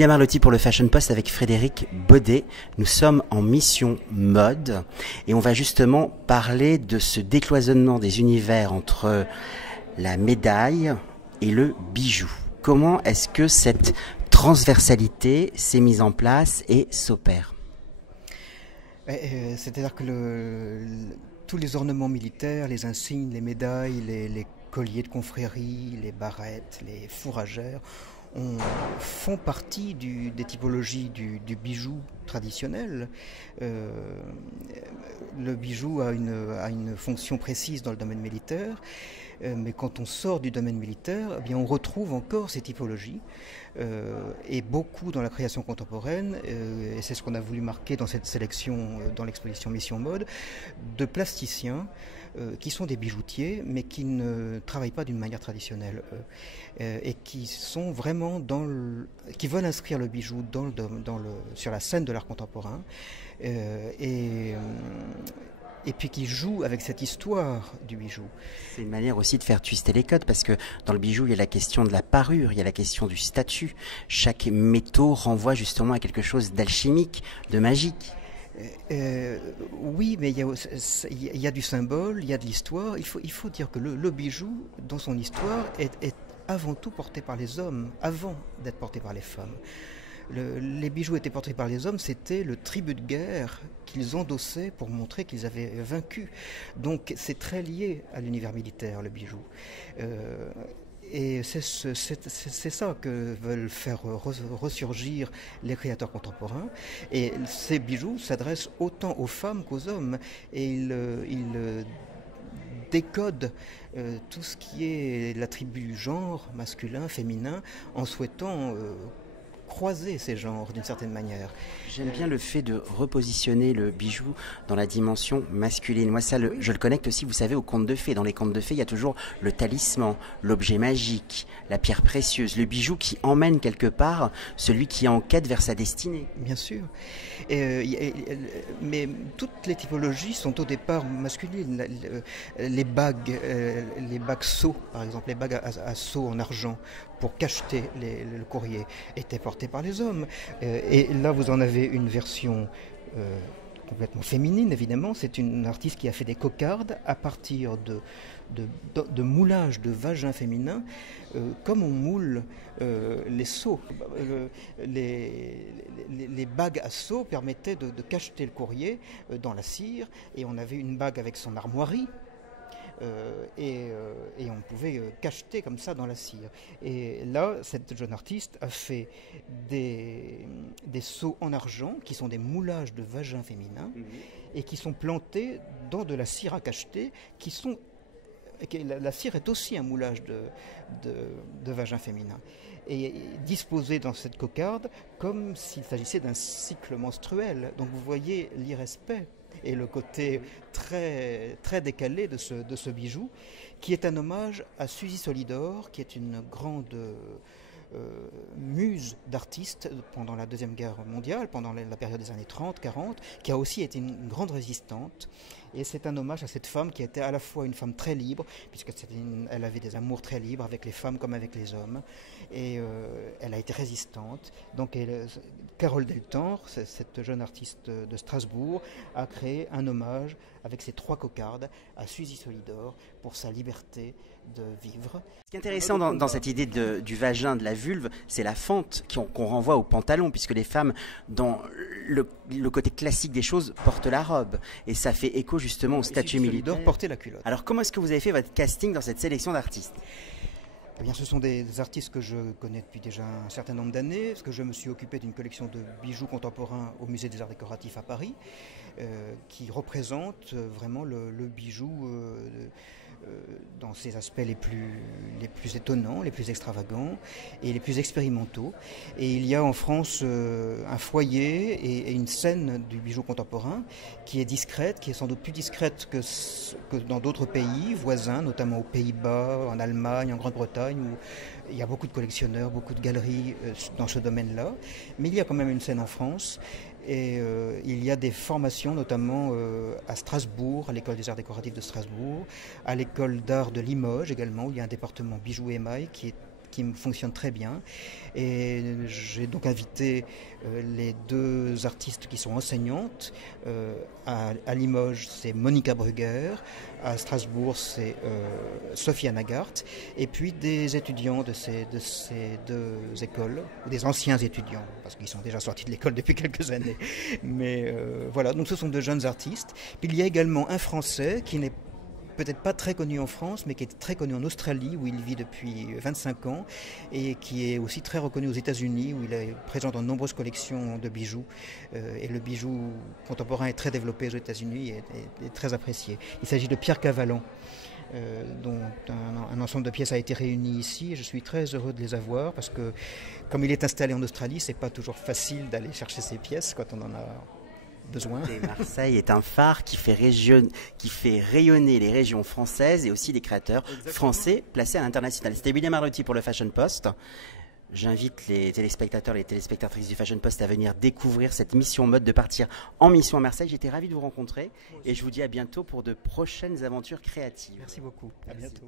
Julia Marlotti pour le Fashion Post avec Frédéric Baudet. Nous sommes en mission mode et on va justement parler de ce décloisonnement des univers entre la médaille et le bijou. Comment est-ce que cette transversalité s'est mise en place et s'opère ? C'est-à-dire que tous les ornements militaires, les insignes, les médailles, les colliers de confrérie, les barrettes, les fourragères font partie des typologies du bijou traditionnel. Le bijou a une fonction précise dans le domaine militaire, mais quand on sort du domaine militaire, eh bien, on retrouve encore ces typologies, et beaucoup dans la création contemporaine, et c'est ce qu'on a voulu marquer dans cette sélection, dans l'exposition Mission Mode, de plasticiens qui sont des bijoutiers, mais qui ne travaillent pas d'une manière traditionnelle, et qui sont vraiment qui veulent inscrire le bijou sur la scène de l'art contemporain, et puis qui jouent avec cette histoire du bijou. C'est une manière aussi de faire twister les codes, parce que dans le bijou, il y a la question de la parure, il y a la question du statut. Chaque métaux renvoie justement à quelque chose d'alchimique, de magique. Oui, mais il y a du symbole, il y a de l'histoire. Il faut dire que le bijou, dans son histoire, est avant tout porté par les hommes, avant d'être porté par les femmes. Les bijoux étaient portés par les hommes, c'était le tribut de guerre qu'ils endossaient pour montrer qu'ils avaient vaincu. Donc c'est très lié à l'univers militaire, le bijou. Et c'est ça que veulent faire ressurgir les créateurs contemporains. Et ces bijoux s'adressent autant aux femmes qu'aux hommes. Et ils décodent tout ce qui est l'attribut genre, masculin, féminin, en souhaitant croiser ces genres d'une certaine manière. J'aime bien le fait de repositionner le bijou dans la dimension masculine. Moi, ça, je le connecte aussi, vous savez, aux contes de fées. Dans les contes de fées, il y a toujours le talisman, l'objet magique, la pierre précieuse, le bijou qui emmène quelque part celui qui est en quête vers sa destinée. Bien sûr. Mais toutes les typologies sont au départ masculines. Les bagues sceaux, par exemple, les bagues à sceaux en argent pour cacheter le courrier, étaient portées par les hommes. Et là, vous en avez une version complètement féminine, évidemment. C'est une artiste qui a fait des cocardes à partir de moulage de vagin féminin, comme on moule les sceaux. Les bagues à sceaux permettaient de cacheter le courrier dans la cire, et on avait une bague avec son armoirie. Et on pouvait cacheter comme ça dans la cire. Et là, cette jeune artiste a fait des sceaux en argent qui sont des moulages de vagin féminin, et qui sont plantés dans de la cire à cacheter, la cire est aussi un moulage de vagin féminin, et disposé dans cette cocarde comme s'il s'agissait d'un cycle menstruel. Donc vous voyez l'irrespect et le côté très, très décalé de ce bijou, qui est un hommage à Suzy Solidor, qui est une grande muse d'artistes pendant la Deuxième Guerre mondiale, pendant la période des années 30-40, qui a aussi été une grande résistante. Et c'est un hommage à cette femme qui était à la fois une femme très libre, puisqu'elle avait des amours très libres avec les femmes comme avec les hommes, et elle a été résistante. Donc Carole Deltenre, cette jeune artiste de Strasbourg, a créé un hommage avec ses 3 cocardes à Suzy Solidor pour sa liberté de vivre. Ce qui est intéressant dans cette idée du vagin, de la vulve, c'est la fente qu'on renvoie au pantalon, puisque les femmes, dans le côté classique des choses, portent la robe. Et ça fait écho justement au statut militaire. Solidor portait la culotte. Alors comment est-ce que vous avez fait votre casting dans cette sélection d'artistes ? Eh bien, ce sont des artistes que je connais depuis déjà un certain nombre d'années, parce que je me suis occupé d'une collection de bijoux contemporains au Musée des Arts Décoratifs à Paris, qui représente vraiment le bijou dans ses aspects les plus étonnants, les plus extravagants et les plus expérimentaux. Et il y a en France un foyer et une scène du bijou contemporain qui est discrète, qui est sans doute plus discrète que dans d'autres pays voisins, notamment aux Pays-Bas, en Allemagne, en Grande-Bretagne, où il y a beaucoup de collectionneurs, beaucoup de galeries dans ce domaine-là. Mais il y a quand même une scène en France. Et il y a des formations, notamment à Strasbourg, à l'école des arts décoratifs de Strasbourg, à l'école d'art de Limoges également, où il y a un département bijoux et émail qui team fonctionne très bien. Et j'ai donc invité les deux artistes qui sont enseignantes. À Limoges, c'est Monica Brugger. À Strasbourg, c'est Sophia Nagart. Et puis des étudiants de ces deux écoles, ou des anciens étudiants, parce qu'ils sont déjà sortis de l'école depuis quelques années. Mais voilà, donc ce sont de jeunes artistes. Puis il y a également un Français qui n'est peut-être pas très connu en France, mais qui est très connu en Australie, où il vit depuis 25 ans, et qui est aussi très reconnu aux États-Unis, où il est présent dans de nombreuses collections de bijoux. Et le bijou contemporain est très développé aux États-Unis et est très apprécié. Il s'agit de Pierre Cavallon, dont un ensemble de pièces a été réuni ici. Et je suis très heureux de les avoir, parce que comme il est installé en Australie, c'est pas toujours facile d'aller chercher ces pièces quand on en a besoin. Et Marseille est un phare qui fait rayonner les régions françaises et aussi les créateurs français placés à l'international. C'était William Arlotti pour le Fashion Post. J'invite les téléspectateurs et les téléspectatrices du Fashion Post à venir découvrir cette mission mode, de partir en mission à Marseille. J'étais ravi de vous rencontrer et je vous dis à bientôt pour de prochaines aventures créatives. Merci beaucoup. À bientôt.